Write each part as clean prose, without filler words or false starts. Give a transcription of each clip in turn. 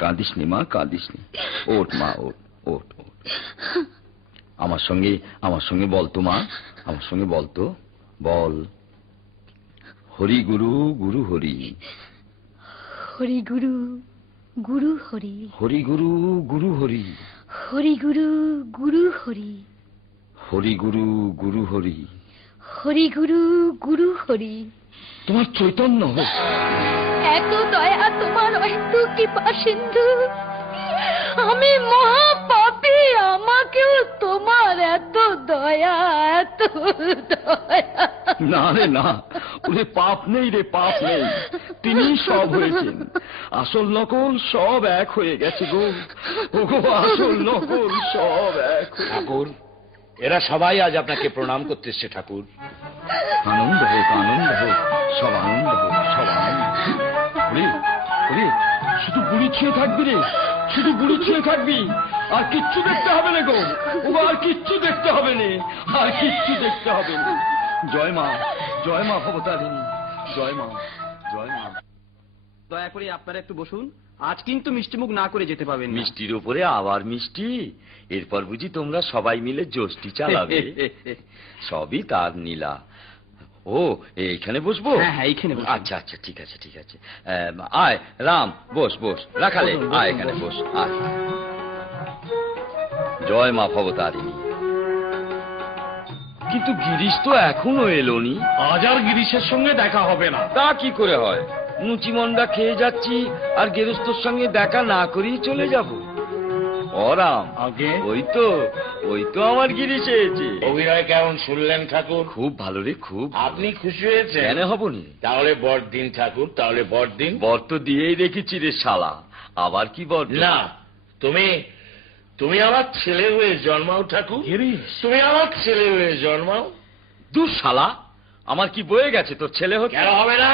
কাঁদিস নি মা, কাঁদিস নি। ওঠ মা, ওঠ ওঠ ওঠ। আমার সঙ্গে বলতো মা, আমার সঙ্গে বলতো, বল। হরি গুরু গুরু হরি, হরি গুরু গুরু হরি, হরি গুরু গুরু হরি, হরি গুরু গুরু হরি, হরি গুরু গুরু হরি, হরি গুরু গুরু হরি। তোমার চৈতন্য হোক। এত দয়া তোমার এত কৃপা সিন্ধু, আমি মহা পাপী, আমাকেও তোমার এত দয়া, এত দয়া। না রে না, ওরে পাপ নেই রে, পাপ নেই। তিনি সব হয়েছেন, আসল নকল সব এক হয়ে গেছে গো। ওগো আসল নকল সব এক। ঠাকুর, এরা সবাই আজ আপনাকে প্রণাম করতে এসছে ঠাকুর। আনন্দ হোক, আনন্দ হোক, সব আনন্দ হোক, সব আনন্দ। শুধু বুড়ি ছুঁয়ে থাকবি রে, শুধু বুড়ি ছুঁয়ে থাকবি, আর কিচ্ছু দেখতে হবে না গো। ওগো আর কিচ্ছু দেখতে হবে না, আর কিচ্ছু দেখতে হবে না। জয় মা, জয় মা ভবতারিণী, জয় মা, জয় মা। দয়া করে আপনারা একটু বসুন, আজ কিন্তু মিষ্টিমুখ না করে যেতে পাবেন। মিষ্টির উপরে আবার মিষ্টি, এরপর বুঝি তোমরা সবাই মিলে যষ্টি চালাবে? সবই তার নীলা। ও এইখানে বসবো? হ্যাঁ হ্যাঁ, এইখানে। আচ্ছা আচ্ছা, ঠিক আছে ঠিক আছে। আয় রাম, বস বস, রাখালে আয় এখানে বস, আয়। জয় মা ভবতারিণী। কিন্তু গিরিশ তো এখনো এলোনি। আজ আর গিরিশের সঙ্গে দেখা হবে না। তা কি করে হয়? মুচিমন্ডা খেয়ে যাচ্ছি, আর গেরস্তর সঙ্গে দেখা না করেই চলে যাব? অরাম, আগে ওই তো আমার গিরিশ এসেছে। অভিনয় কেমন শুনলেন ঠাকুর? খুব ভালো রে, খুব। আপনি খুশি হয়েছেন? কেন হব নি? তাহলে বড়দিন ঠাকুর, তাহলে বড়দিন। বর তো দিয়েই রেখেছি রে শালা, আবার কি বর? না, তুমি আমার ছেলে হয়ে জন্মাও ঠাকুর। তুমি আমার ছেলে হয়ে জন্মাও। দূর শালা, আমার কি বয়ে গেছে তোর ছেলে হতে? কেন হবে না?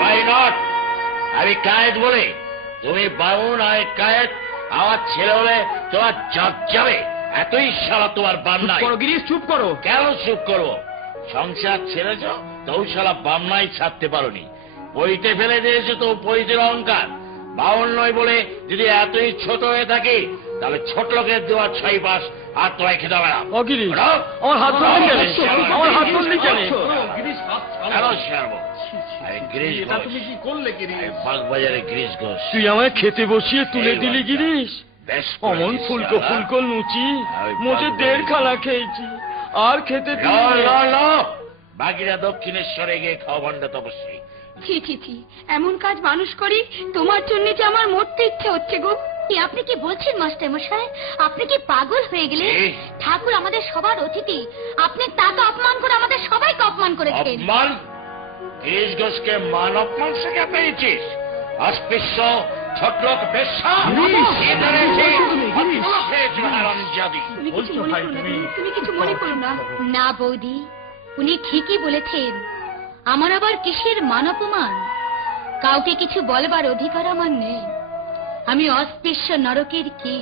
Why not? আমি কায়েত বলে, তুমি বামুন, আমি কায়েত। আমার ছেলে হলে তোমার জাত যাবে, এতই শালা তোমার বামনাই। গিরিশ চুপ করো। কেন চুপ করবো? সংসার ছেড়েছ তো শালা বামনাই ছাড়তে পারোনি। পইতে ফেলে দিয়েছো তো পইতের অহংকার। বাউন নয় বলে যদি এতই ছোট হয়ে থাকে, তাহলে ছোট লোকের দেওয়া 6 পাশ আর তোমায় খেতে হবে না। আমার হাত ধরলি কেন? আমার হাত ধরলি কেন? তুমি কি করলে গিরিশ? বাগবাজারে গিরিশ ঘোষ। তুই আমায় খেতে বসিয়ে তুলে দিলি গিরিশ। অমন ফুলকো ফুলকো লুচি মোটে 1.5 খানা খেয়েছি, আর খেতে বাকিরা দক্ষিণেশ্বরে গিয়ে খাওয়া ভান্ডা তপস্বী। ছি ছি ছি, এমন কাজ মানুষ করি? তোমার জন্য যে আমার মরতে ইচ্ছে হচ্ছে গো। আপনি কি বলছেন মাস্টার মশাই? আপনি কি পাগল হয়ে গেলেন? ঠাকুর আমাদের সবার অতিথি, আপনি তাকে অপমান করে আমাদের সবাইকে অপমান করেছেন। অপমান? গিরিশ ঘোষকে মান অপমান শেখা পেয়েছিস? অস্পৃশ্য ছটলোক বেশ্যা। তুমি কিছু মনে করো না। না বৌদি, উনি ঠিকই বলেছেন। আমার আবার কিসের মান অপমান? কাউকে কিছু বলবার অধিকার আমার নেই। আমি অস্পৃশ্য নরকের কি?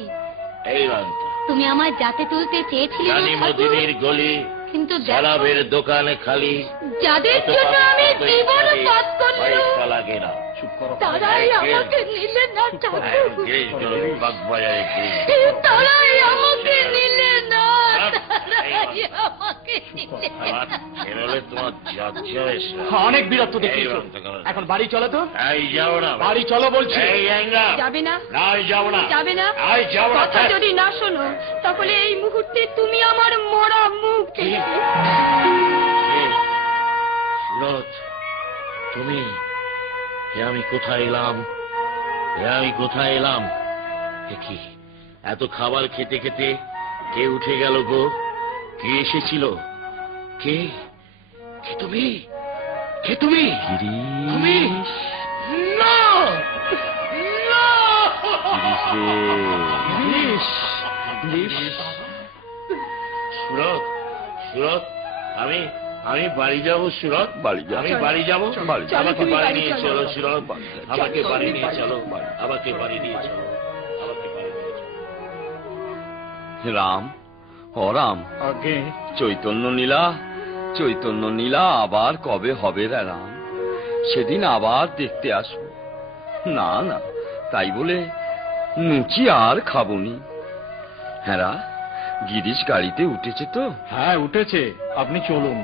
তুমি আমার জাতে তুলতে চেয়েছিলে মদিনের গলি, কিন্তু সালাবের দোকানে খালি, যাদের জন্য আমি জীবন ত্যাগ করলাম লাগে না, তারাই আমাকে নিলে না ঠাকুর। তারাই আমাকে নিলে না, তারাই আমাকে নিলে না। অনেক বিরক্ত দেখিয়েছ, এখন বাড়ি চলো তো। যাবো না, বাড়ি চলো বলছি। যাবে না? যাবো না, যাবে না? কথা যদি না শোনো, তাহলে এই মুহূর্তে তুমি আমার মরা মুখ। তুমি আমি কোথায় এলাম? আমি কোথায় এলাম? কি এত খাবার খেতে খেতে কে উঠে গেল গো? কে এসেছিল? কে? কে তুমি? কে তুমি? তুমি না, সুরত, সুরত, আমি বাড়ি যাবো সুরত। আমি বাড়ি যাবো। আমাকে বাড়ি নিয়ে চলো সুরত, আমাকে বাড়ি নিয়ে চলো, আমাকে বাড়ি নিয়ে চলো, আমাকে বাড়ি নিয়ে চলো। রাম, রাম, চৈতন্য নীলা আবার কবে হবে রে রাম? সেদিন আবার দেখতে আসবো। না না, তাই বলে লুচি আর খাবনি। হ্যাঁ, গিরিশ গাড়িতে উঠেছে তো? হ্যাঁ উঠেছে, আপনি চলুন।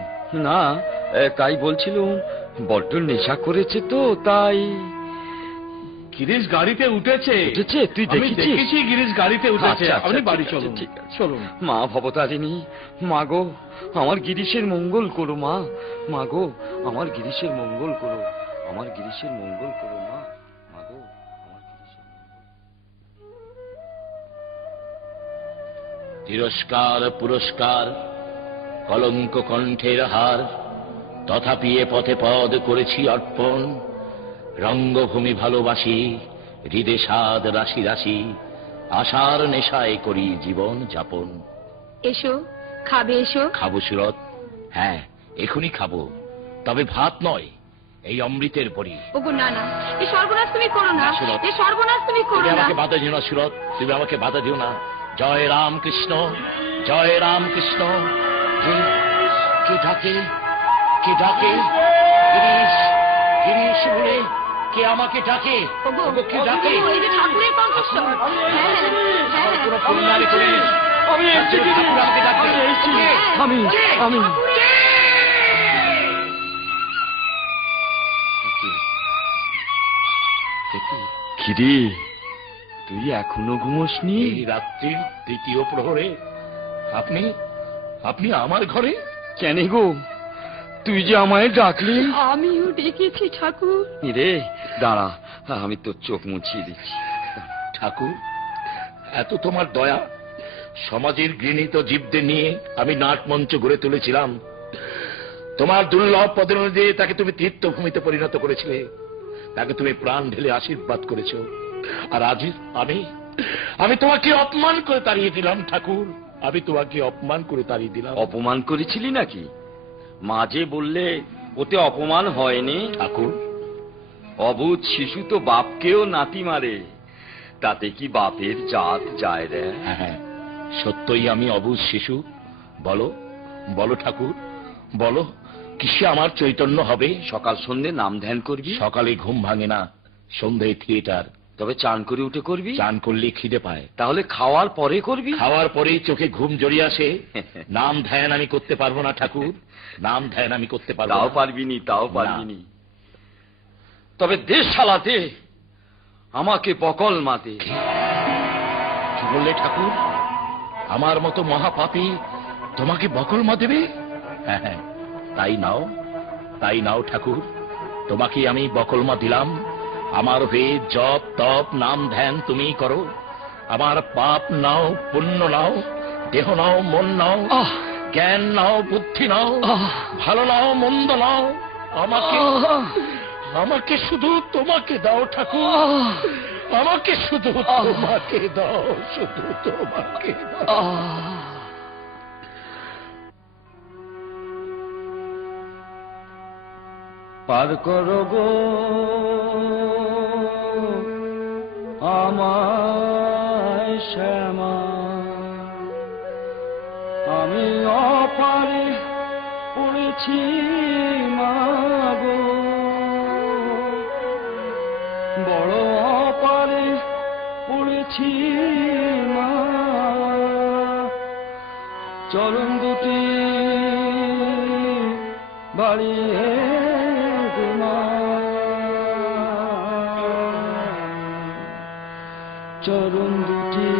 না, তাই বলছিলাম, বড্ড নেশা করেছে তো, তাই। গিরিশ গাড়িতে উঠেছে? উঠেছে? তুই আমি দেখেছিস? দেখেছি গিরিশ গাড়িতে উঠেছে। আচ্ছা, আচ্ছা, আপনি বাড়ি ঠিক আছে, চলুন। ঠিক আছে। চলুন। মা ভবতারিণী, মা গো, আমার গিরিশের মঙ্গল করো মা। মা গো, আমার গিরিশের মঙ্গল করো, আমার গিরিশের মঙ্গল করো মা। মা গো, আমার গিরিশের মঙ্গল। তিরস্কার পুরস্কার, কলঙ্ক কণ্ঠের হার, তথাপি এ পথে পদ করেছি অর্পণ। রঙ্গভূমি ভালোবাসি, হৃদে স্বাদ রাশি রাশি, আশার নেশায় করি জীবন যাপন। এসো, খাবে এসো। খাবো সুরত, হ্যাঁ এখনই খাবো, তবে ভাত নয়, এই অমৃতের বড়ি। ওগো না না, এই সর্বনাশ তুমি করো না, না, সুরত। এই সর্বনাশ তুমি করো তুমি না। আমাকে বাধা দিও না সুরত, তুমি আমাকে বাধা দিও না। জয় রাম কৃষ্ণ, জয় রাম কৃষ্ণ। কে ডাকে, কে ডাকে? গিরিশ, গিরিশ বলে কে আমাকে ডাকে? ওগো, ওগো, কে ডাকে? ওগো, এই যে ঠাকুরের কণ্ঠস্বর। হ্যাঁ, হ্যাঁ, হ্যাঁ। কোনো পুণ্যারে করে আমি এসেছি, ঠাকুর আমাকে ডাকবে। আমি এসেছি, আমি আমি খিরি, তুই এখনো ঘুমোসনি? এই রাত্রির তৃতীয় প্রহরে আপনি আপনি আমার ঘরে? কেন গো, তুই যে আমায় ডাকলি? আমিও ডেকেছি ঠাকুর। রে দাঁড়া, আমি তোর চোখ মুছিয়ে দিচ্ছি। ঠাকুর, এত তোমার দয়া। সমাজের ঘৃণিত জীবদের নিয়ে আমি নাটমঞ্চ গড়ে তুলেছিলাম। তোমার দুর্লভ পদোন্নতি দিয়ে তাকে তুমি তীর্থভূমিতে পরিণত করেছিলে, তাকে তুমি প্রাণ ঢেলে আশীর্বাদ করেছো। আর আজ আমি তোমাকে অপমান করে তাড়িয়ে দিলাম ঠাকুর, আমি তোমাকে অপমান করে তাড়িয়ে দিলাম। অপমান করেছিলি নাকি? মাঝে বললে ওতে অপমান হয়নি। ঠাকুর, অবুঝ শিশু তো বাপকেও নাতি মারে, তাতে কি বাপের জাত যায় রে? হ্যাঁ, সত্যই আমি অবুঝ শিশু। বলো, বলো ঠাকুর, বলো, কিসে আমার চৈতন্য হবে? সকাল সন্ধে নাম ধ্যান করবি। সকালে ঘুম ভাঙে না, সন্ধ্যায় থিয়েটার। তবে চান করে উঠে করবি। চান করলে খিদে পায়। তাহলে খাওয়ার পরে করবি। খাওয়ার পরেই চোখে ঘুম জড়িয়ে আসে। নাম ধ্যান আমি করতে পারবো না ঠাকুর, নাম ধ্যান আমি করতে পারবো তাও না। পারবিনি, তাও পারবিনি। তবে দেশ সালাতে আমাকে বকল মাতে। কি বললে ঠাকুর? আমার মতো মহাপাপী তোমাকে বকল মা দেবে? হ্যাঁ হ্যাঁ, তাই নাও, তাই নাও ঠাকুর, তোমাকে আমি বকলমা দিলাম। আমার হয়ে জপ তপ নাম ধ্যান তুমি করো। আমার পাপ নাও, পুণ্য নাও, দেহ নাও, মন নাও, জ্ঞান নাও, বুদ্ধি নাও, ভালো নাও, মন্দ নাও, আমাকে আমাকে শুধু তোমাকে দাও ঠাকুর, আমাকে শুধু তোমাকে দাও, শুধু তোমাকে দাও। পার করো গো আমায় শ্যামা, আমি অপারে পড়েছি মাগো, বড় অপারে পড়েছি মা, চরণ দুটি বাড়িয়ে দে মা, চরণ দুটি